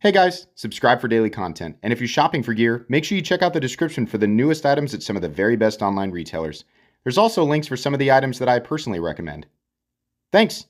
Hey guys, subscribe for daily content. And if you're shopping for gear, make sure you check out the description for the newest items at some of the very best online retailers. There's also links for some of the items that I personally recommend. Thanks!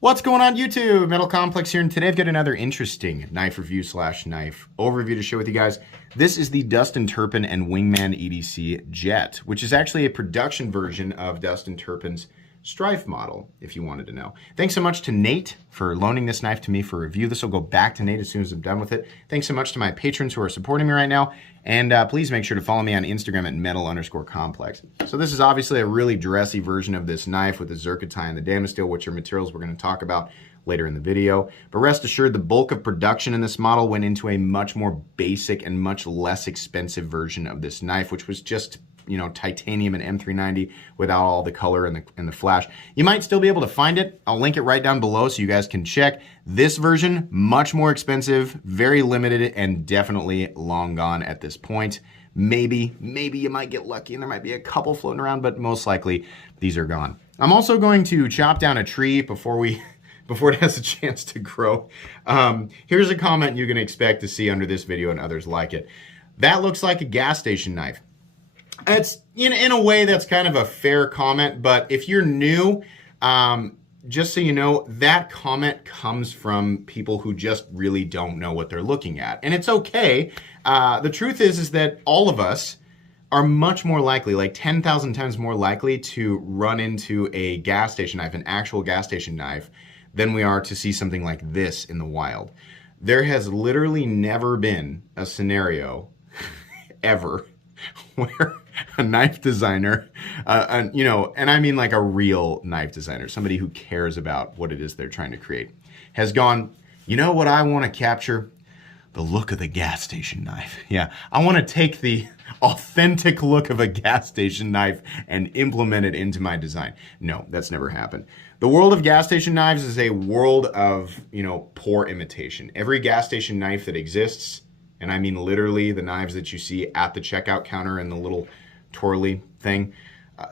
What's going on YouTube? Metal Complex here, and today I've got another interesting knife review / knife overview to share with you guys. This is the Dustin Turpin and WingMan EDC Jett, which is actually a production version of Dustin Turpin's Strife model, if you wanted to know. Thanks so much to Nate for loaning this knife to me for review. This will go back to Nate as soon as I'm done with it. Thanks so much to my patrons who are supporting me right now. And please make sure to follow me on Instagram at metal_complex. So this is obviously a really dressy version of this knife with the zirconia and the damasteel, which are materials we're going to talk about later in the video. But rest assured, the bulk of production in this model went into a much more basic and much less expensive version of this knife, which was just, you know, titanium and M390 without all the color and the flash. You might still be able to find it. I'll link it right down below so you guys can check. This version, much more expensive, very limited, and definitely long gone at this point. Maybe you might get lucky and there might be a couple floating around, but most likely these are gone. I'm also going to chop down a tree before it has a chance to grow. Here's a comment you can expect to see under this video and others like it. That looks like a gas station knife. It's in a way that's kind of a fair comment, but if you're new, just so you know, that comment comes from people who just really don't know what they're looking at. And it's okay. The truth is that all of us are much more likely, like 10,000 times more likely to run into a gas station knife, an actual gas station knife, than we are to see something like this in the wild. There has literally never been a scenario ever where a knife designer, and I mean like a real knife designer, somebody who cares about what it is they're trying to create, has gone, you know what I want to capture? The look of the gas station knife. Yeah, I want to take the authentic look of a gas station knife and implement it into my design. No, that's never happened. The world of gas station knives is a world of, poor imitation. Every gas station knife that exists, and I mean literally the knives that you see at the checkout counter and the little twirly thing,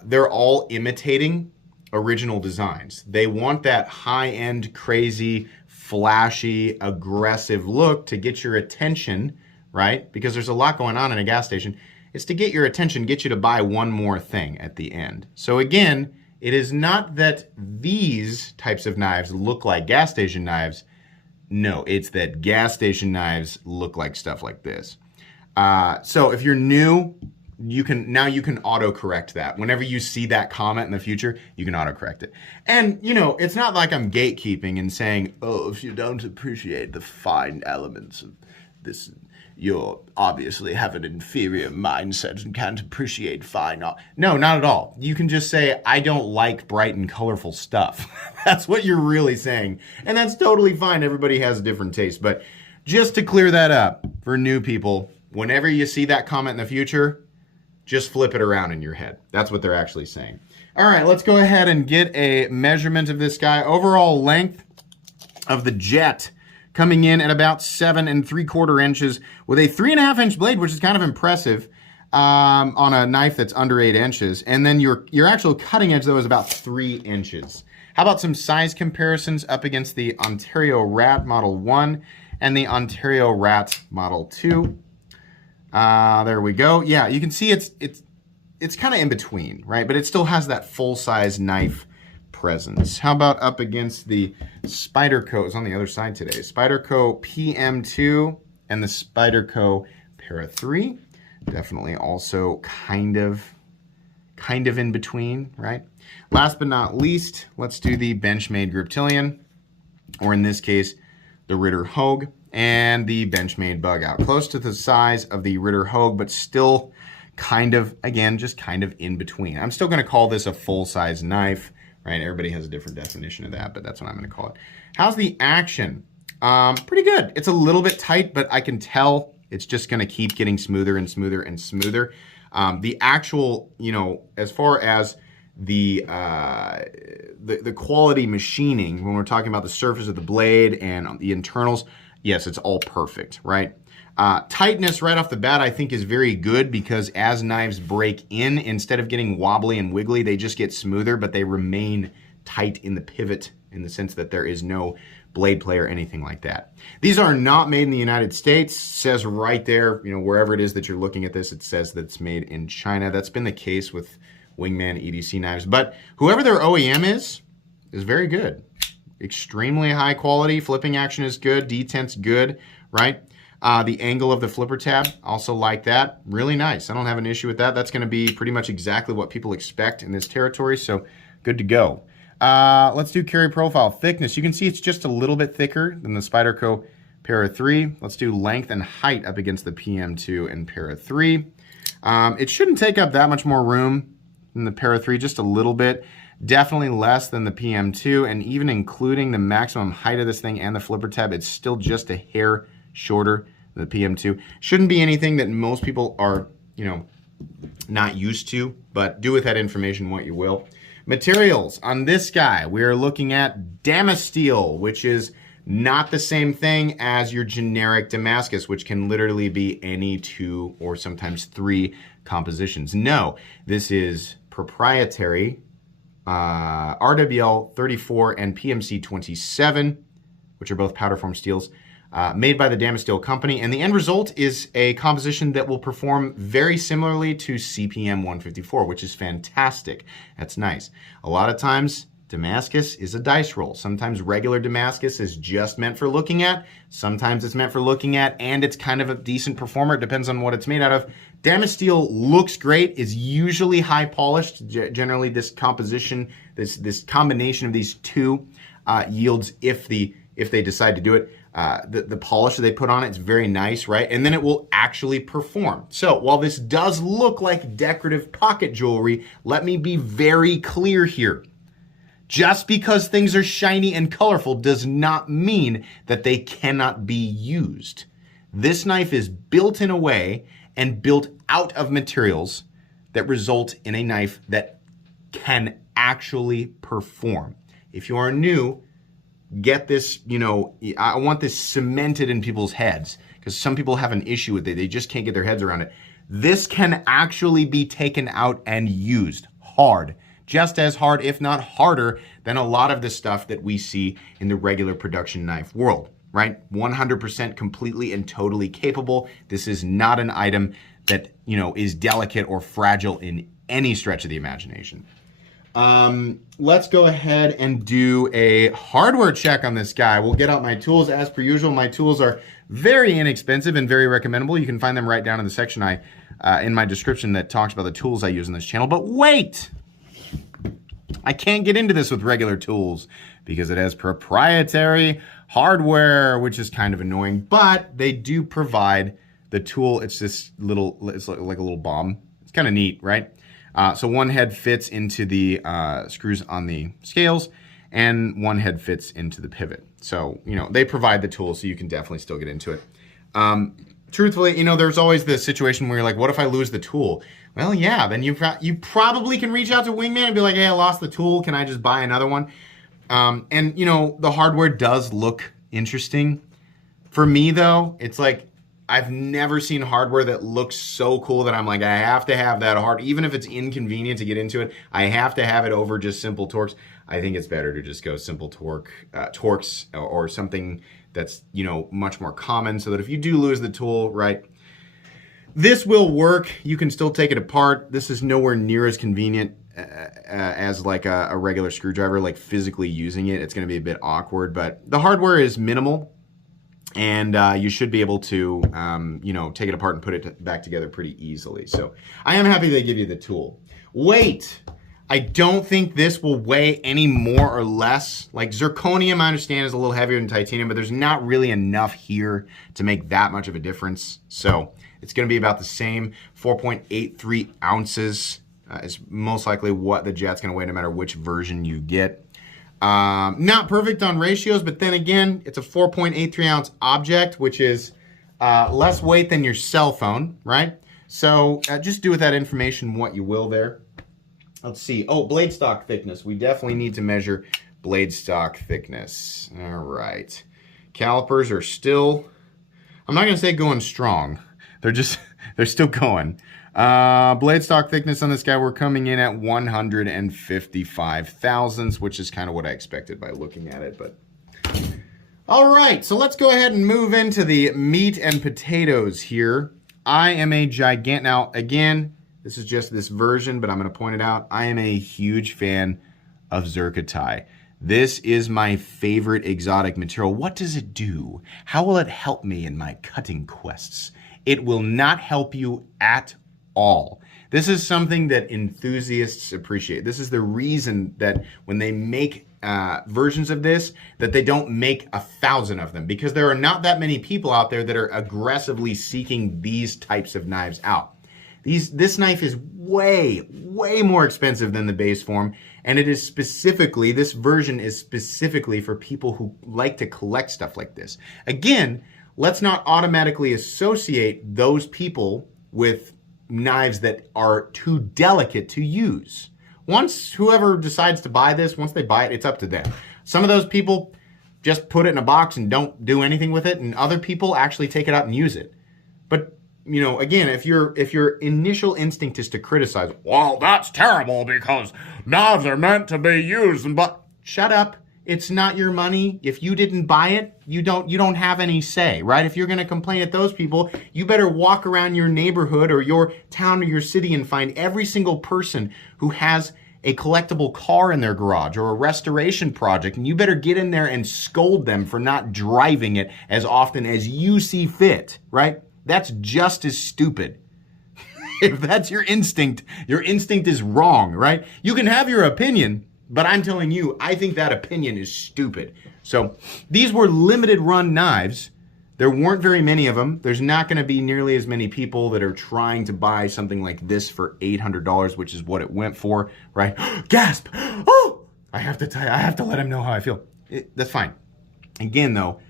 they're all imitating original designs. They want that high-end, crazy, flashy, aggressive look to get your attention, right? Because there's a lot going on in a gas station. It's to get your attention, get you to buy one more thing at the end. So again, it is not that these types of knives look like gas station knives. No, it's that gas station knives look like stuff like this. So if you're new, you can auto-correct that. Whenever you see that comment in the future, you can auto-correct it. And, it's not like I'm gatekeeping and saying, oh, if you don't appreciate the fine elements of this, you obviously have an inferior mindset and can't appreciate fine art. No, not at all. You can just say, I don't like bright and colorful stuff. That's what you're really saying. And that's totally fine. Everybody has a different taste. But just to clear that up for new people, whenever you see that comment in the future, just flip it around in your head. That's what they're actually saying. All right, let's go ahead and get a measurement of this guy. Overall length of the Jett coming in at about 7 3/4 inches with a 3.5 inch blade, which is kind of impressive on a knife that's under 8 inches. And then your actual cutting edge, though, is about 3 inches. How about some size comparisons up against the Ontario Rat Model 1 and the Ontario Rat Model 2? There we go. Yeah, you can see it's kind of in between, right? But it still has that full-size knife presence. How about up against the Spyderco? It's on the other side today. Spyderco PM2 and the Spyderco Para 3. Definitely also kind of in between, right? Last but not least, let's do the Benchmade Griptilian, or in this case, the Ritter Hogue, and the Benchmade Bug Out. Close to the size of the Ritter Hogue, but still kind of, again, just kind of in between. I'm still going to call this a full-size knife, right? Everybody has a different definition of that, but that's what I'm going to call it. How's the action? Pretty good. It's a little bit tight, but I can tell it's just going to keep getting smoother and smoother and smoother. The actual, as far as the quality machining, when we're talking about the surface of the blade and the internals, yes, it's all perfect, right? Tightness right off the bat, I think, is very good because as knives break in, instead of getting wobbly and wiggly, they just get smoother, but they remain tight in the pivot in the sense that there is no blade play or anything like that. These are not made in the United States. It says right there, you know, wherever it is that you're looking at this, it says that it's made in China. That's been the case with WingMan EDC knives. But whoever their OEM is very good. Extremely high quality. Flipping action is good. Detent's good, right? The angle of the flipper tab, also like that. Really nice. I don't have an issue with that. That's going to be pretty much exactly what people expect in this territory, so good to go. Let's do carry profile. Thickness. You can see it's just a little bit thicker than the Spyderco Para 3. Let's do length and height up against the PM2 and Para 3. It shouldn't take up that much more room than the Para 3, just a little bit. Definitely less than the PM2, and even including the maximum height of this thing and the flipper tab, it's still just a hair shorter than the PM2. Shouldn't be anything that most people are, you know, not used to, but do with that information what you will. Materials on this guy, we are looking at Damasteel, which is not the same thing as your generic Damascus, which can literally be any 2 or sometimes 3 compositions. No, this is proprietary RWL 34 and PMC 27, which are both powder form steels, made by the Damasteel company, and the end result is a composition that will perform very similarly to CPM 154, which is fantastic. That's nice. A lot of times Damascus is a dice roll. Sometimes regular Damascus is just meant for looking at. Sometimes it's meant for looking at, and it's kind of a decent performer. It depends on what it's made out of. Damasteel looks great, is usually high polished. Generally, this composition, this combination of these two yields, if they decide to do it, the polish that they put on it is very nice, right? And then it will actually perform. So while this does look like decorative pocket jewelry, let me be very clear here. Just because things are shiny and colorful does not mean that they cannot be used. This knife is built in a way and built out of materials that result in a knife that can actually perform. If you are new, get this, you know, I want this cemented in people's heads because some people have an issue with it. They just can't get their heads around it. This can actually be taken out and used hard. Just as hard, if not harder, than a lot of the stuff that we see in the regular production knife world, right? 100% completely and totally capable. This is not an item that, you know, is delicate or fragile in any stretch of the imagination. Let's go ahead and do a hardware check on this guy. We'll get out my tools as per usual. My tools are very inexpensive and very recommendable. You can find them right down in the section in my description that talks about the tools I use in this channel. But wait! I can't get into this with regular tools because it has proprietary hardware, which is kind of annoying, but they do provide the tool. It's this little, it's like a little bomb. It's kind of neat, right? So one head fits into the screws on the scales and one head fits into the pivot. So, you know, they provide the tool so you can definitely still get into it. Truthfully, you know, there's always the situation where you're like, what if I lose the tool? Well, yeah, then you probably can reach out to WingMan and be like, hey, I lost the tool. Can I just buy another one? And, you know, the hardware does look interesting. For me, though, it's like I've never seen hardware that looks so cool that I'm like, I have to have that even if it's inconvenient to get into it, I have to have it over just simple Torx. I think it's better to just go simple Torx or something that's, you know, much more common so that if you do lose the tool, right, this will work. You can still take it apart. This is nowhere near as convenient as like a regular screwdriver, like physically using it. It's going to be a bit awkward, but the hardware is minimal and you should be able to, you know, take it apart and put it back together pretty easily. So I am happy they give you the tool. Weight. I don't think this will weigh any more or less. Like zirconium, I understand, is a little heavier than titanium, but there's not really enough here to make that much of a difference. So it's going to be about the same. 4.83 ounces is most likely what the Jett's going to weigh no matter which version you get. Not perfect on ratios, but then again, it's a 4.83 ounce object, which is less weight than your cell phone, right? So just do with that information what you will there. Let's see. Oh, blade stock thickness. We definitely need to measure blade stock thickness. All right. Calipers are still, I'm not going to say going strong. They're still going. Blade stock thickness on this guy, we're coming in at 155 thousandths, which is kind of what I expected by looking at it, but All right, so let's go ahead and move into the meat and potatoes here. I am a gigant. Now, again, this is just this version, but I'm going to point it out. I am a huge fan of zircotai. This is my favorite exotic material. What does it do? How will it help me in my cutting quests? It will not help you at all. This is something that enthusiasts appreciate. This is the reason that when they make versions of this, that they don't make 1,000 of them, because there are not that many people out there that are aggressively seeking these types of knives out. This knife is way more expensive than the base form, and it is specifically, this version is specifically for people who like to collect stuff like this. Again, let's not automatically associate those people with knives that are too delicate to use. Once whoever decides to buy this, once they buy it, it's up to them. Some of those people just put it in a box and don't do anything with it, and other people actually take it out and use it. But you know, again, if your initial instinct is to criticize, well, that's terrible because knives are meant to be used, but shut up. It's not your money. If you didn't buy it, you don't have any say, right? If you're going to complain at those people, you better walk around your neighborhood or your town or your city and find every single person who has a collectible car in their garage or a restoration project, and you better get in there and scold them for not driving it as often as you see fit, right? That's just as stupid. If that's your instinct is wrong, right? You can have your opinion, but I'm telling you, I think that opinion is stupid. So these were limited run knives. There weren't very many of them. There's not going to be nearly as many people that are trying to buy something like this for $800, which is what it went for, right? Gasp! Oh! I have to let him know how I feel. That's fine. Again, though,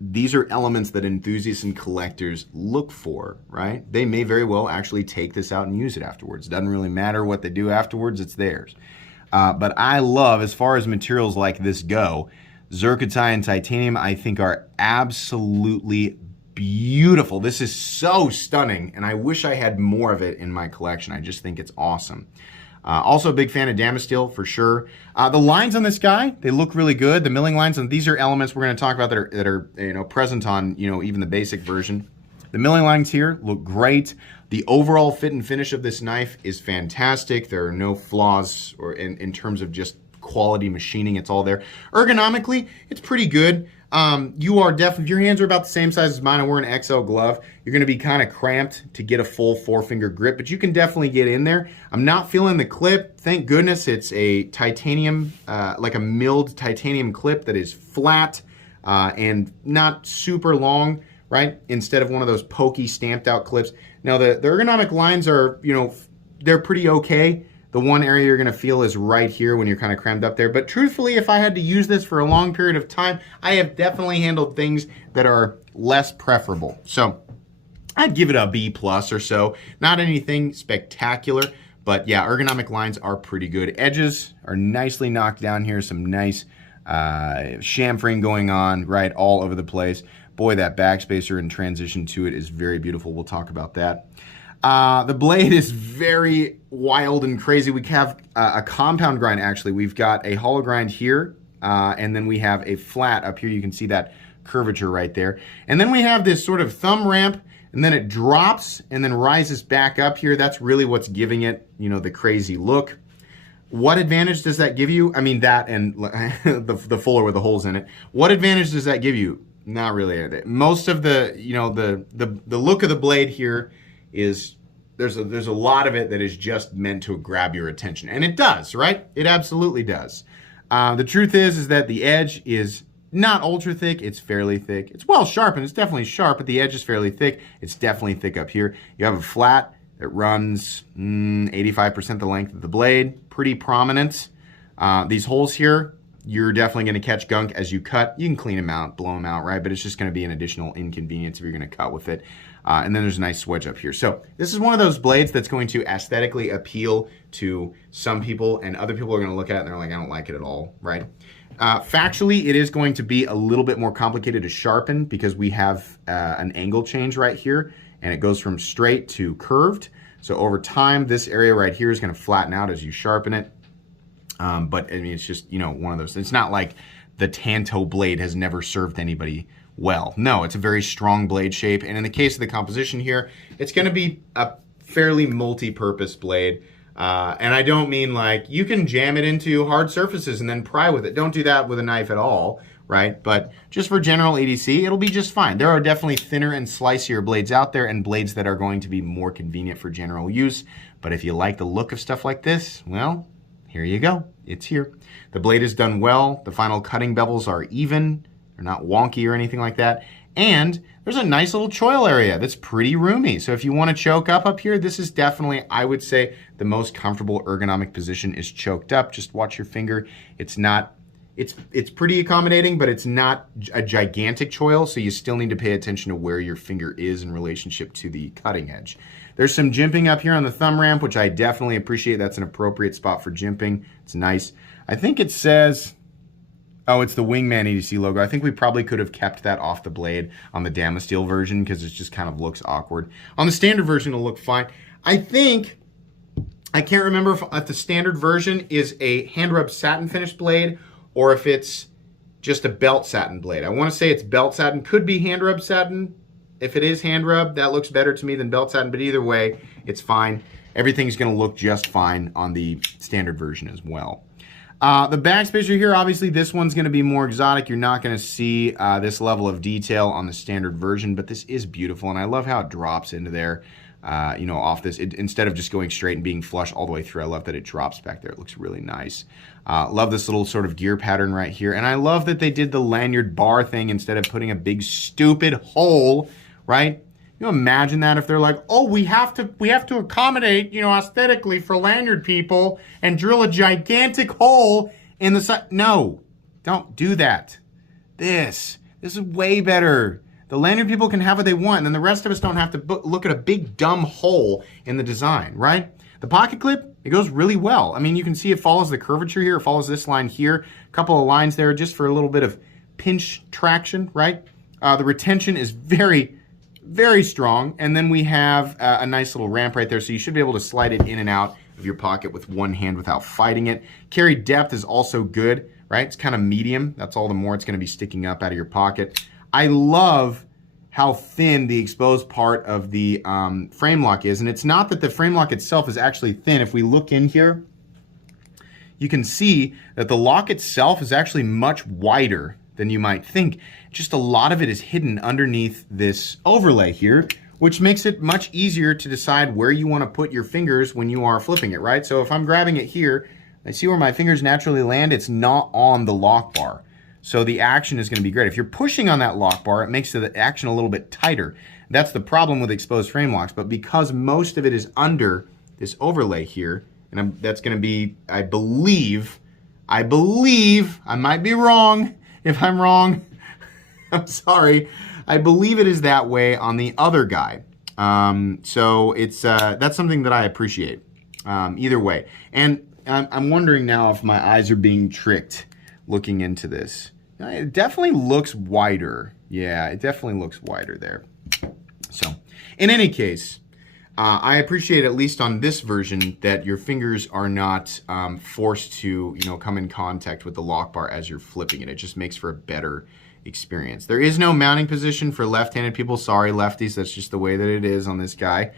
these are elements that enthusiasts and collectors look for, right? They may very well actually take this out and use it afterwards. Doesn't really matter what they do afterwards, it's theirs. But I love, as far as materials like this go, zircotai and titanium I think are absolutely beautiful. This is so stunning, and I wish I had more of it in my collection. I just think it's awesome. Also a big fan of Damasteel for sure. The lines on this guy, they look really good. The milling lines, and these are elements we're going to talk about that are you know, present on, you know, even the basic version. The milling lines here look great. The overall fit and finish of this knife is fantastic. There are no flaws or in terms of just quality machining. It's all there. Ergonomically, it's pretty good. You are definitely, if your hands are about the same size as mine and we're an XL glove, you're going to be kind of cramped to get a full 4-finger grip, but you can definitely get in there. I'm not feeling the clip. Thank goodness it's a titanium, like a milled titanium clip that is flat and not super long, right? Instead of one of those pokey stamped out clips. Now the ergonomic lines are, you know, they're pretty okay. The one area you're gonna feel is right here when you're kind of crammed up there. But truthfully, if I had to use this for a long period of time, I have definitely handled things that are less preferable. So I'd give it a B+ or so. Not anything spectacular, but yeah, ergonomic lines are pretty good. Edges are nicely knocked down here. Some nice chamfering going on, right, all over the place. Boy, that backspacer and transition to it is very beautiful. We'll talk about that. The blade is very wild and crazy. We have a compound grind, actually. We've got a hollow grind here, and then we have a flat up here. You can see that curvature right there. And then we have this sort of thumb ramp, and then it drops and then rises back up here. That's really what's giving it, you know, the crazy look. What advantage does that give you? I mean, that and the fuller with the holes in it. What advantage does that give you? Not really. Most of the, you know, the look of the blade here is there's a lot of it that is just meant to grab your attention, and it does, right? It absolutely does. The truth is that the edge is not ultra thick. It's fairly thick. It's well sharpened. It's definitely sharp, but the edge is fairly thick. It's definitely thick up here. You have a flat that runs 85% the length of the blade, pretty prominent. These holes here, you're definitely going to catch gunk as you cut. You can clean them out, blow them out, right? But it's just going to be an additional inconvenience if you're going to cut with it. And then there's a nice swedge up here. So this is one of those blades that's going to aesthetically appeal to some people, and other people are going to look at it and they're like, I don't like it at all, right? Factually, it is going to be a little bit more complicated to sharpen because we have an angle change right here, and it goes from straight to curved. So over time, this area right here is going to flatten out as you sharpen it. But I mean, it's just, you know, one of those. It's not like the Tanto blade has never served anybody well. No, it's a very strong blade shape. And in the case of the composition here, it's going to be a fairly multi-purpose blade. And I don't mean like you can jam it into hard surfaces and then pry with it. Don't do that with a knife at all, right? But just for general EDC, it'll be just fine. There are definitely thinner and slicier blades out there and blades that are going to be more convenient for general use. But if you like the look of stuff like this, well, here you go. It's here. The blade is done well. The final cutting bevels are even. They're not wonky or anything like that. And there's a nice little choil area that's pretty roomy. So if you want to choke up here, this is definitely, I would say, the most comfortable ergonomic position is choked up. Just watch your finger. It's not, it's pretty accommodating, but it's not a gigantic choil, so you still need to pay attention to where your finger is in relationship to the cutting edge. There's some jimping up here on the thumb ramp, which I definitely appreciate. That's an appropriate spot for jimping. It's nice. I think it says, oh, it's the WingMan EDC logo. I think we probably could have kept that off the blade on the Damasteel version because it just kind of looks awkward. On the standard version, it'll look fine. I think, I can't remember if the standard version is a hand rubbed satin finish blade or if it's just a belt satin blade. I want to say it's belt satin. Could be hand rubbed satin. If it is hand rubbed, that looks better to me than belt satin, but either way, it's fine. Everything's going to look just fine on the standard version as well. The backspacer here, obviously this one's going to be more exotic. You're not going to see this level of detail on the standard version, but this is beautiful, and I love how it drops into there, you know, off this. Instead of just going straight and being flush all the way through, I love that it drops back there. It looks really nice. Love this little sort of gear pattern right here, and I love that they did the lanyard bar thing instead of putting a big stupid hole, right? You imagine that if they're like, oh, we have to accommodate, you know, aesthetically for lanyard people and drill a gigantic hole in the side. No, don't do that. This is way better. The lanyard people can have what they want, and then the rest of us don't have to look at a big dumb hole in the design, right? The pocket clip, it goes really well. I mean, you can see it follows the curvature here. It follows this line here. A couple of lines there just for a little bit of pinch traction, right? The retention is very strong, and then we have a nice little ramp right there, so you should be able to slide it in and out of your pocket with one hand without fighting it. Carry depth is also good, right? It's kind of medium. That's all the more it's going to be sticking up out of your pocket. I love how thin the exposed part of the frame lock is, and it's not that the frame lock itself is actually thin. If we look in here, you can see that the lock itself is actually much wider than you might think. Just a lot of it is hidden underneath this overlay here, which makes it much easier to decide where you want to put your fingers when you are flipping it, right? So if I'm grabbing it here, I see where my fingers naturally land. It's not on the lock bar. So the action is going to be great. If you're pushing on that lock bar, it makes the action a little bit tighter. That's the problem with exposed frame locks, but because most of it is under this overlay here, and that's going to be, I believe, I might be wrong. If I'm wrong, I'm sorry. I believe it is that way on the other guy. So it's that's something that I appreciate either way. And I'm wondering now if my eyes are being tricked looking into this. It definitely looks wider. Yeah, it definitely looks wider there. So in any case, I appreciate, at least on this version, that your fingers are not forced to, you know, come in contact with the lock bar as you're flipping it. It just makes for a better experience. There is no mounting position for left-handed people. Sorry, lefties. That's just the way that it is on this guy.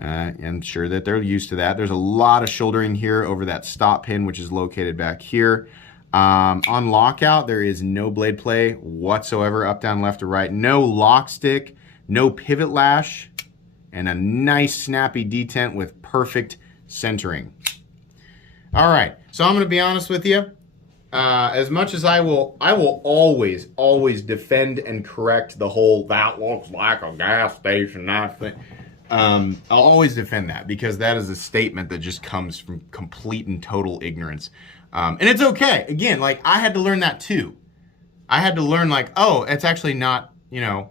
I'm sure that they're used to that. There's a lot of shouldering here over that stop pin, which is located back here. On lockout, there is no blade play whatsoever, up, down, left, or right. No lock stick, no pivot lash, and a nice snappy detent with perfect centering. All right, so I'm going to be honest with you. As much as I will always defend and correct the whole "that looks like a gas station" thing. I'll always defend that because that is a statement that just comes from complete and total ignorance, and it's okay. Again, like I had to learn that too. I had to learn like, oh, it's actually not, you know.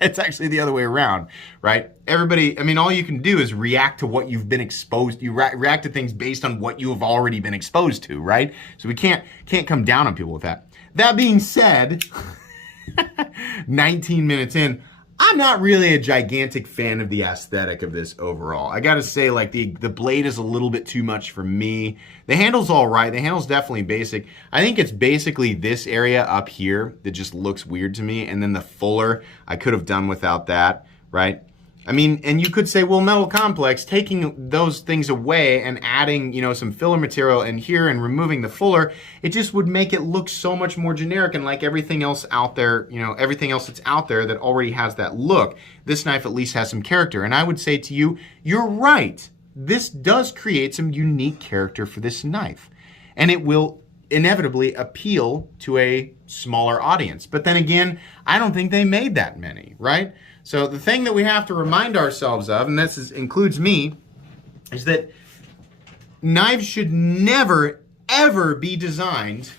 It's actually the other way around, right? Everybody, I mean, all you can do is react to what you've been exposed. You react to things based on what you have already been exposed to, right? So we can't come down on people with that. That being said, 19 minutes in, I I'm not really a gigantic fan of the aesthetic of this overall. I gotta say, like, the blade is a little bit too much for me. The handle's all right. The handle's definitely basic. I think it's basically this area up here that just looks weird to me, and then the fuller, I could have done without that, right? I mean, and you could say, well, metal complex, taking those things away and adding, you know, some filler material in here and removing the fuller, it just would make it look so much more generic and like everything else out there, you know, everything else that's out there that already has that look. This knife at least has some character. And I would say to you, you're right. This does create some unique character for this knife. And it will inevitably appeal to a smaller audience. But then again, I don't think they made that many, right? So the thing that we have to remind ourselves of, and includes me, is that knives should never, ever be designed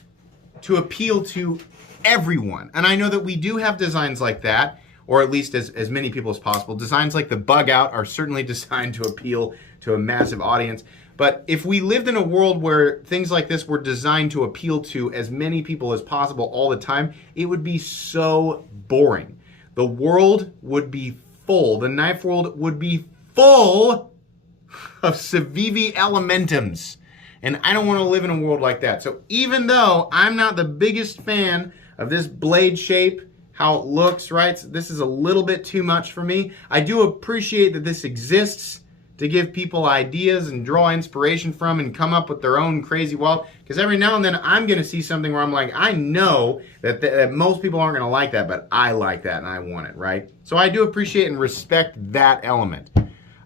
to appeal to everyone. And I know that we do have designs like that, or at least as many people as possible. Designs like the Bug Out are certainly designed to appeal to a massive audience. But if we lived in a world where things like this were designed to appeal to as many people as possible all the time, it would be so boring. The world would be full, the knife world would be full of Civivi Elementums. And I don't want to live in a world like that. So even though I'm not the biggest fan of this blade shape, how it looks, right? So this is a little bit too much for me. I do appreciate that this exists to give people ideas and draw inspiration from and come up with their own crazy wild. Because every now and then I'm going to see something where I'm like, I know that most people aren't going to like that, but I like that and I want it, right? So I do appreciate and respect that element.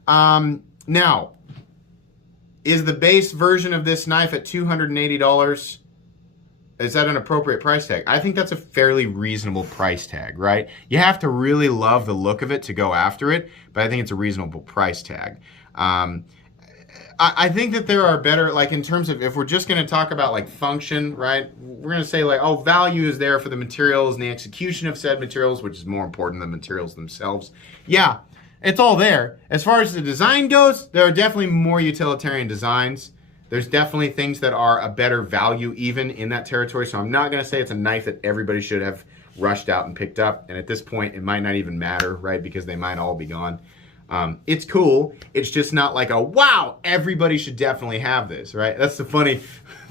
Now, is the base version of this knife at $280? Is that an appropriate price tag? I think that's a fairly reasonable price tag, right? You have to really love the look of it to go after it, but I think it's a reasonable price tag. I think that there are better, like in terms of, if we're just going to talk about like function, right? We're going to say like, oh, value is there for the materials and the execution of said materials, which is more important than the materials themselves. Yeah, it's all there. As far as the design goes, there are definitely more utilitarian designs. There's definitely things that are a better value even in that territory. So I'm not going to say it's a knife that everybody should have rushed out and picked up. And at this point, it might not even matter, right? Because they might all be gone. It's cool. It's just not like a, wow, everybody should definitely have this, right? That's the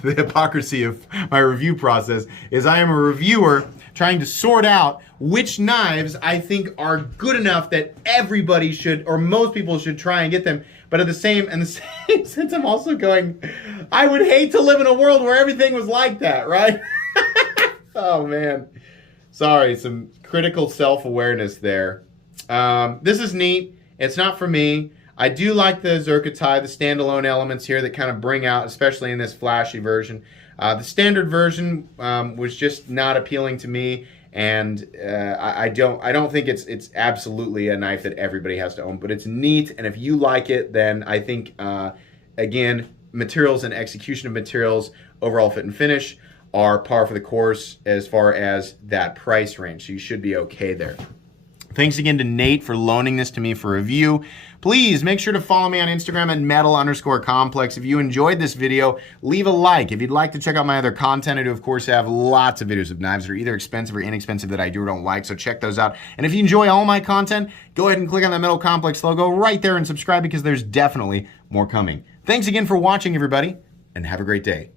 hypocrisy of my review process is I am a reviewer trying to sort out which knives I think are good enough that everybody should, or most people should try and get them. But in the same sense, I'm also going, I would hate to live in a world where everything was like that, right? Oh, man. Sorry, some critical self-awareness there. This is neat. It's not for me. I do like the Zerkatai, the standalone elements here that kind of bring out, especially in this flashy version. The standard version was just not appealing to me, and I don't think it's absolutely a knife that everybody has to own, but it's neat, and if you like it, then I think, again, materials and execution of materials, overall fit and finish, are par for the course as far as that price range, so you should be okay there. Thanks again to Nate for loaning this to me for review. Please make sure to follow me on Instagram at metal_complex. If you enjoyed this video, leave a like. If you'd like to check out my other content, I do, of course, have lots of videos of knives that are either expensive or inexpensive that I do or don't like, so check those out. And if you enjoy all my content, go ahead and click on that Metal Complex logo right there and subscribe because there's definitely more coming. Thanks again for watching, everybody, and have a great day.